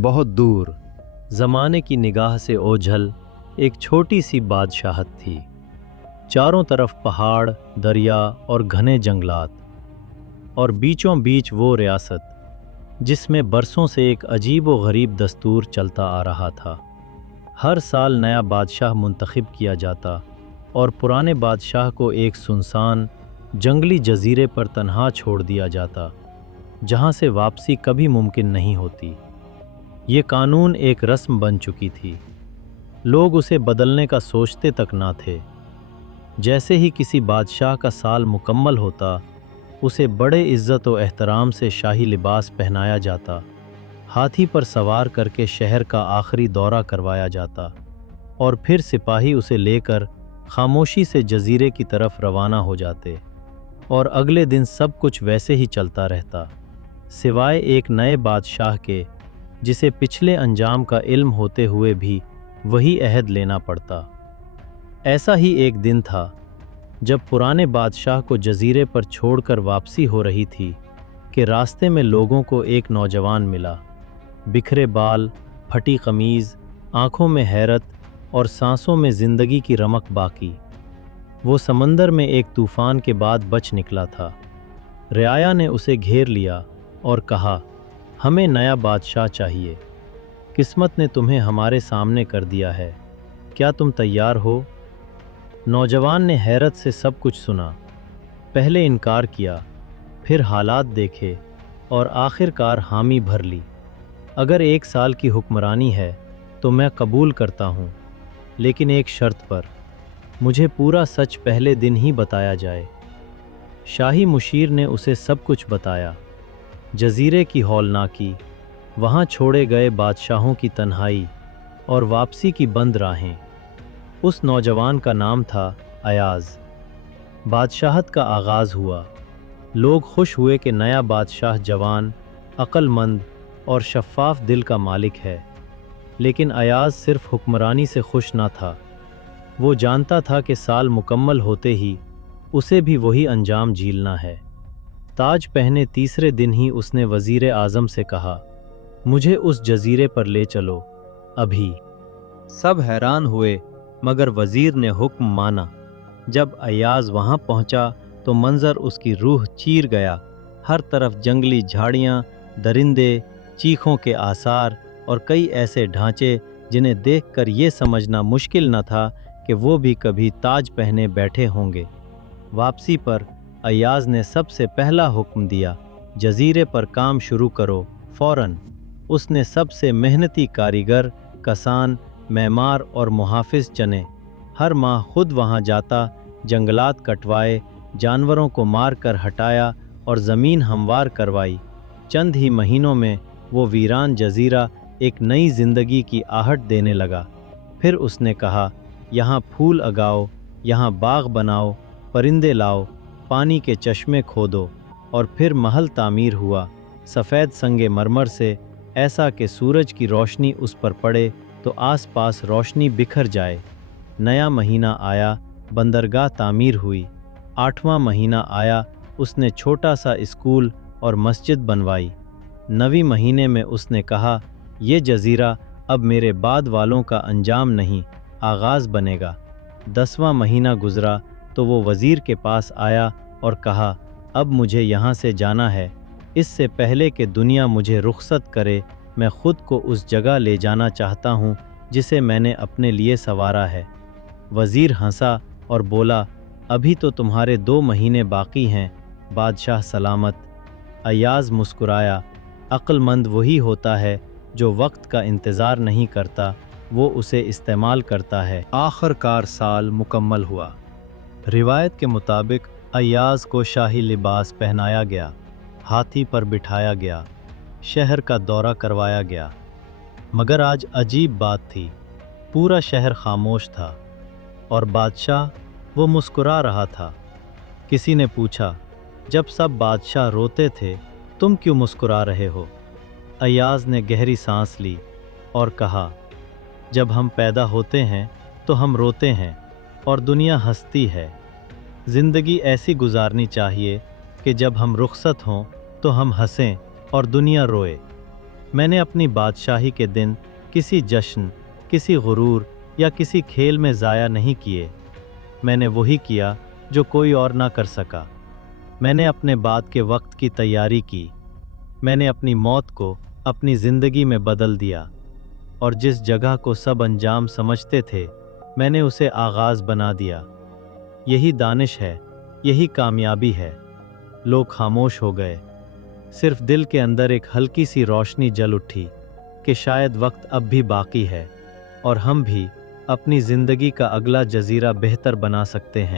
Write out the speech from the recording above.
बहुत दूर ज़माने की निगाह से ओझल एक छोटी सी बादशाहत थी। चारों तरफ पहाड़, दरिया और घने जंगलात, और बीचों बीच वो रियासत जिसमें बरसों से एक अजीब व गरीब दस्तूर चलता आ रहा था। हर साल नया बादशाह मुंतखब किया जाता और पुराने बादशाह को एक सुनसान जंगली जजीरे पर तन्हा छोड़ दिया जाता, जहाँ से वापसी कभी मुमकिन नहीं होती। ये कानून एक रस्म बन चुकी थी। लोग उसे बदलने का सोचते तक ना थे। जैसे ही किसी बादशाह का साल मुकम्मल होता, उसे बड़े इज़्ज़त व एहतराम से शाही लिबास पहनाया जाता, हाथी पर सवार करके शहर का आखिरी दौरा करवाया जाता और फिर सिपाही उसे लेकर खामोशी से जजीरे की तरफ रवाना हो जाते। और अगले दिन सब कुछ वैसे ही चलता रहता, सिवाय एक नए बादशाह के जिसे पिछले अंजाम का इल्म होते हुए भी वही अहद लेना पड़ता। ऐसा ही एक दिन था जब पुराने बादशाह को जजीरे पर छोड़कर वापसी हो रही थी कि रास्ते में लोगों को एक नौजवान मिला। बिखरे बाल, फटी कमीज़, आँखों में हैरत और सांसों में ज़िंदगी की रमक बाकी। वो समंदर में एक तूफ़ान के बाद बच निकला था। रियाया ने उसे घेर लिया और कहा, हमें नया बादशाह चाहिए। किस्मत ने तुम्हें हमारे सामने कर दिया है, क्या तुम तैयार हो? नौजवान ने हैरत से सब कुछ सुना। पहले इनकार किया, फिर हालात देखे और आखिरकार हामी भर ली। अगर 1 साल की हुक्मरानी है तो मैं कबूल करता हूँ, लेकिन एक शर्त पर, मुझे पूरा सच पहले दिन ही बताया जाए। शाही मुशीर ने उसे सब कुछ बताया। जजीरे की हौलनाकी, वहाँ छोड़े गए बादशाहों की तन्हाई और वापसी की बंद राहें। उस नौजवान का नाम था अयाज। बादशाहत का आगाज़ हुआ। लोग खुश हुए कि नया बादशाह जवान, अक्लमंद और शफ़ाफ दिल का मालिक है। लेकिन अयाज सिर्फ हुक्मरानी से खुश ना था। वो जानता था कि साल मुकम्मल होते ही उसे भी वही अंजाम झेलना है। ताज पहने तीसरे दिन ही उसने वज़ीर आज़म से कहा, मुझे उस जजीरे पर ले चलो अभी। सब हैरान हुए, मगर वज़ीर ने हुक्म माना। जब अयाज वहाँ पहुँचा तो मंज़र उसकी रूह चीर गया। हर तरफ जंगली झाड़ियाँ, दरिंदे, चीखों के आसार और कई ऐसे ढांचे जिन्हें देखकर ये समझना मुश्किल न था कि वो भी कभी ताज पहने बैठे होंगे। वापसी पर अयाज ने सबसे पहला हुक्म दिया, जजीरे पर काम शुरू करो फ़ौरन। उसने सबसे मेहनती कारीगर, कसान, मेमार और मुहाफिज चने। हर माह खुद वहाँ जाता, जंगलात कटवाए, जानवरों को मार कर हटाया और ज़मीन हमवार करवाई। चंद ही महीनों में वो वीरान जजीरा एक नई ज़िंदगी की आहट देने लगा। फिर उसने कहा, यहाँ फूल उगाओ, यहाँ बाग बनाओ, परिंदे लाओ, पानी के चश्मे खोदो। और फिर महल तामीर हुआ, सफ़ेद संगे मरमर से, ऐसा कि सूरज की रोशनी उस पर पड़े तो आसपास रोशनी बिखर जाए। नया महीना आया, बंदरगाह तामीर हुई। 8वां महीना आया, उसने छोटा सा स्कूल और मस्जिद बनवाई। 9वें महीने में उसने कहा, ये जजीरा अब मेरे बाद वालों का अंजाम नहीं, आगाज़ बनेगा। 10वां महीना गुज़रा तो वो वज़ीर के पास आया और कहा, अब मुझे यहाँ से जाना है। इससे पहले कि दुनिया मुझे रुखसत करे, मैं ख़ुद को उस जगह ले जाना चाहता हूँ जिसे मैंने अपने लिए संवारा है। वज़ीर हंसा और बोला, अभी तो तुम्हारे 2 महीने बाकी हैं, बादशाह सलामत। अयाज मुस्कुराया, अक्लमंद वही होता है जो वक्त का इंतज़ार नहीं करता, वो उसे इस्तेमाल करता है। आखिरकार साल मुकम्मल हुआ। रिवायत के मुताबिक अयाज को शाही लिबास पहनाया गया, हाथी पर बिठाया गया, शहर का दौरा करवाया गया। मगर आज अजीब बात थी, पूरा शहर खामोश था और बादशाह वो मुस्कुरा रहा था। किसी ने पूछा, जब सब बादशाह रोते थे, तुम क्यों मुस्कुरा रहे हो? अयाज ने गहरी सांस ली और कहा, जब हम पैदा होते हैं तो हम रोते हैं और दुनिया हंसती है। ज़िंदगी ऐसी गुजारनी चाहिए कि जब हम रुखसत हों तो हम हंसें और दुनिया रोए। मैंने अपनी बादशाही के दिन किसी जश्न, किसी गुरूर या किसी खेल में ज़ाया नहीं किए। मैंने वही किया जो कोई और ना कर सका। मैंने अपने बाद के वक्त की तैयारी की। मैंने अपनी मौत को अपनी ज़िंदगी में बदल दिया, और जिस जगह को सब अंजाम समझते थे, मैंने उसे आगाज़ बना दिया। यही दानिश है, यही कामयाबी है। लोग खामोश हो गए। सिर्फ दिल के अंदर एक हल्की सी रोशनी जल उठी कि शायद वक्त अब भी बाकी है, और हम भी अपनी ज़िंदगी का अगला जज़ीरा बेहतर बना सकते हैं।